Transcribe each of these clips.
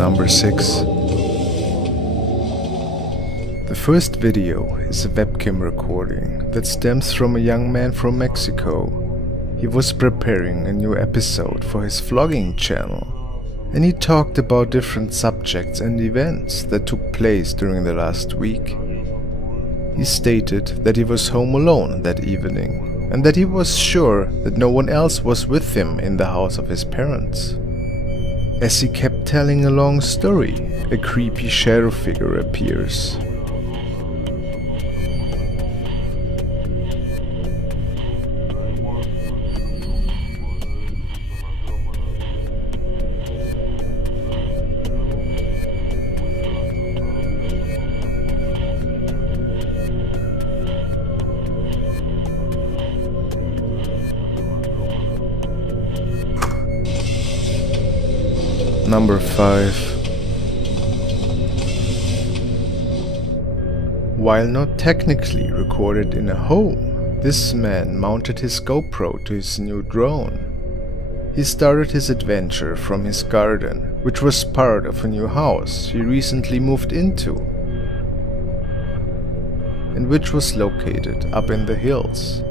Number 6. The first video is a webcam recording that stems from a young man from Mexico. He was preparing a new episode for his vlogging channel, and he talked about different subjects and events that took place during the last week. He stated that he was home alone that evening, and that he was sure that no one else was with him in the house of his parents. As he kept telling a long story, a creepy shadow figure appears. Number 5. While not technically recorded in a home, this man mounted his GoPro to his new drone. He started his adventure from his garden, which was part of a new house he recently moved into, and which was located up in the hills.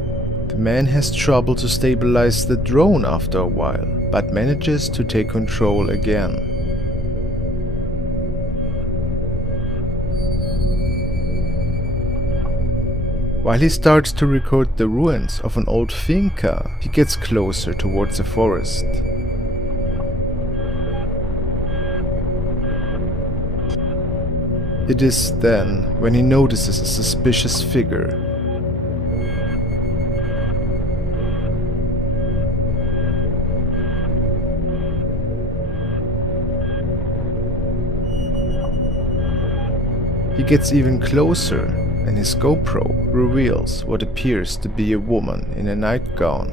The man has trouble to stabilize the drone after a while, but manages to take control again. While he starts to record the ruins of an old finca, he gets closer towards the forest. It is then when he notices a suspicious figure. He gets even closer, and his GoPro reveals what appears to be a woman in a nightgown.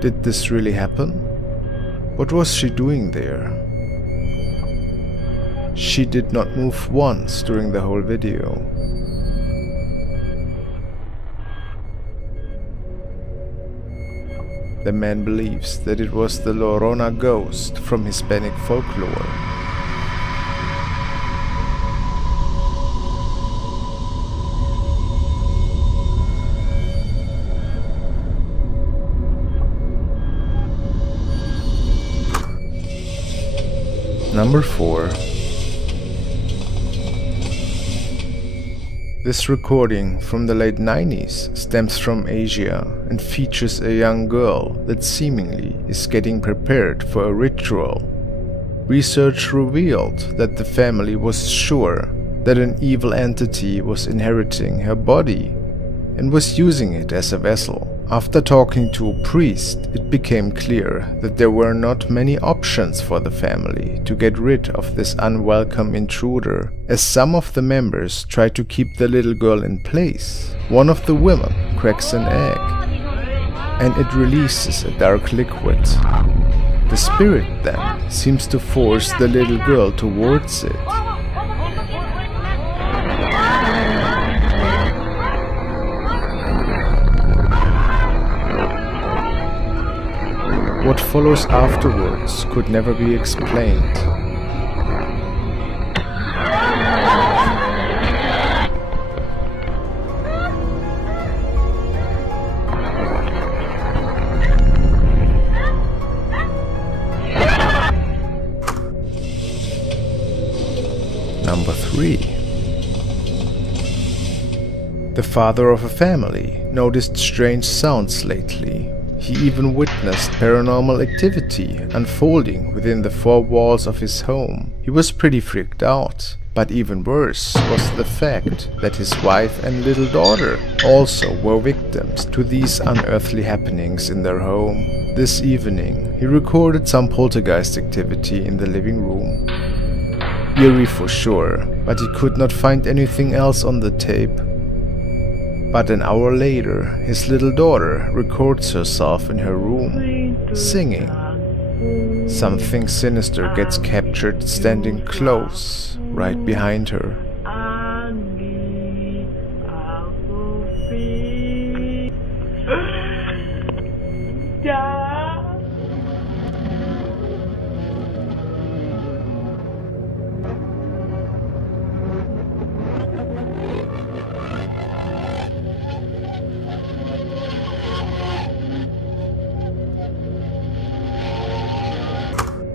Did this really happen? What was she doing there? She did not move once during the whole video. The man believes that it was the Llorona ghost from Hispanic folklore. Number 4. This recording from the late 90s stems from Asia and features a young girl that seemingly is getting prepared for a ritual. Research revealed that the family was sure that an evil entity was inheriting her body and was using it as a vessel. After talking to a priest, it became clear that there were not many options for the family to get rid of this unwelcome intruder, as some of the members try to keep the little girl in place. One of the women cracks an egg, and it releases a dark liquid. The spirit then seems to force the little girl towards it. What follows afterwards could never be explained. Number 3. The father of a family noticed strange sounds lately. He even witnessed paranormal activity unfolding within the 4 walls of his home. He was pretty freaked out, but even worse was the fact that his wife and little daughter also were victims to these unearthly happenings in their home. This evening, he recorded some poltergeist activity in the living room. Eerie for sure, but he could not find anything else on the tape. But an hour later, his little daughter records herself in her room, singing. Something sinister gets captured standing close, right behind her.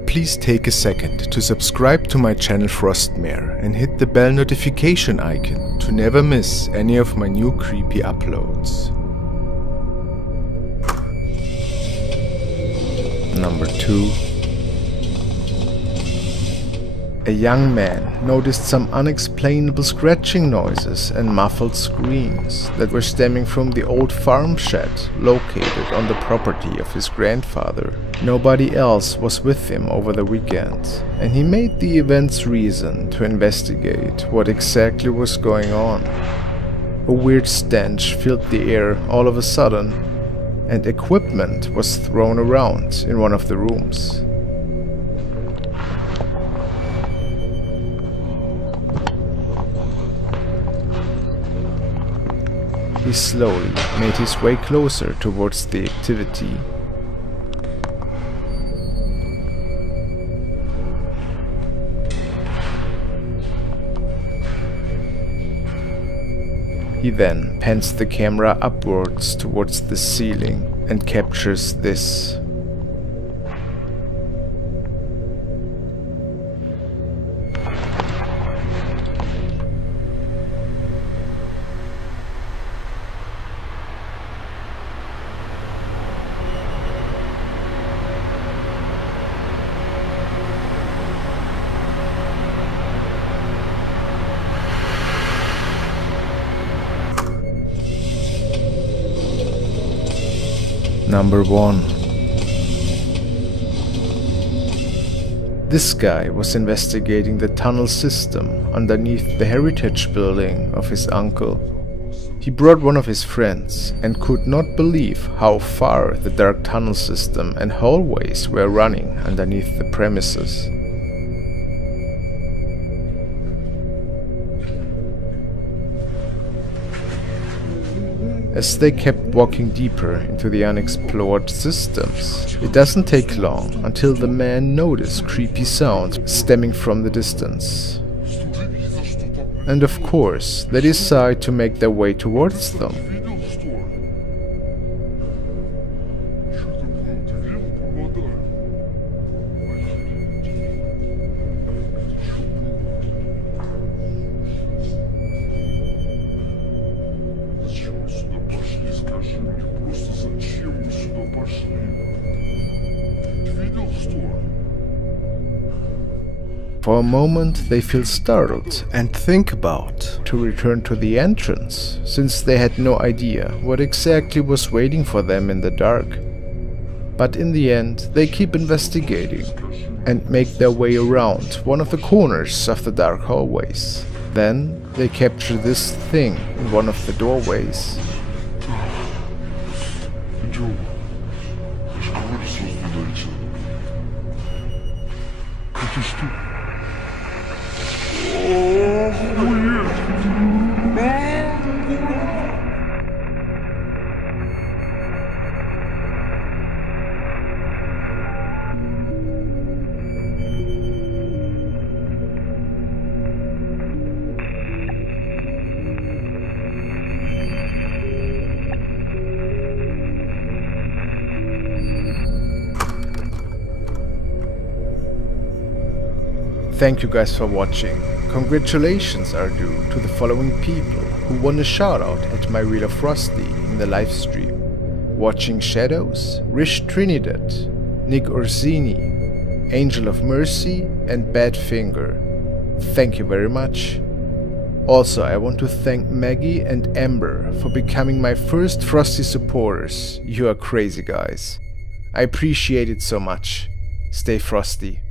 please take a second to subscribe to my channel Frostmare and hit the bell notification icon to never miss any of my new creepy uploads. Number 2. A young man noticed some unexplainable scratching noises and muffled screams that were stemming from the old farm shed located on the property of his grandfather. Nobody else was with him over the weekend, and he made the event's reason to investigate what exactly was going on. A weird stench filled the air all of a sudden, and equipment was thrown around in one of the rooms. He slowly made his way closer towards the activity. He then pans the camera upwards towards the ceiling and captures this. Number 1. This guy was investigating the tunnel system underneath the heritage building of his uncle. He brought one of his friends and could not believe how far the dark tunnel system and hallways were running underneath the premises. As they kept walking deeper into the unexplored systems, it doesn't take long until the man noticed creepy sounds stemming from the distance. And of course, they decide to make their way towards them. For a moment they feel startled and think about to return to the entrance, since they had no idea what exactly was waiting for them in the dark. But in the end they keep investigating and make their way around one of the corners of the dark hallways. Then they capture this thing in one of the doorways. Thank you guys for watching. Congratulations are due to the following people who won a shoutout at My Real Frosty in the livestream: Watching Shadows, Rish Trinidad, Nick Orsini, Angel of Mercy, and Badfinger. Thank you very much. Also, I want to thank Maggie and Amber for becoming my first Frosty supporters. You are crazy guys. I appreciate it so much. Stay frosty.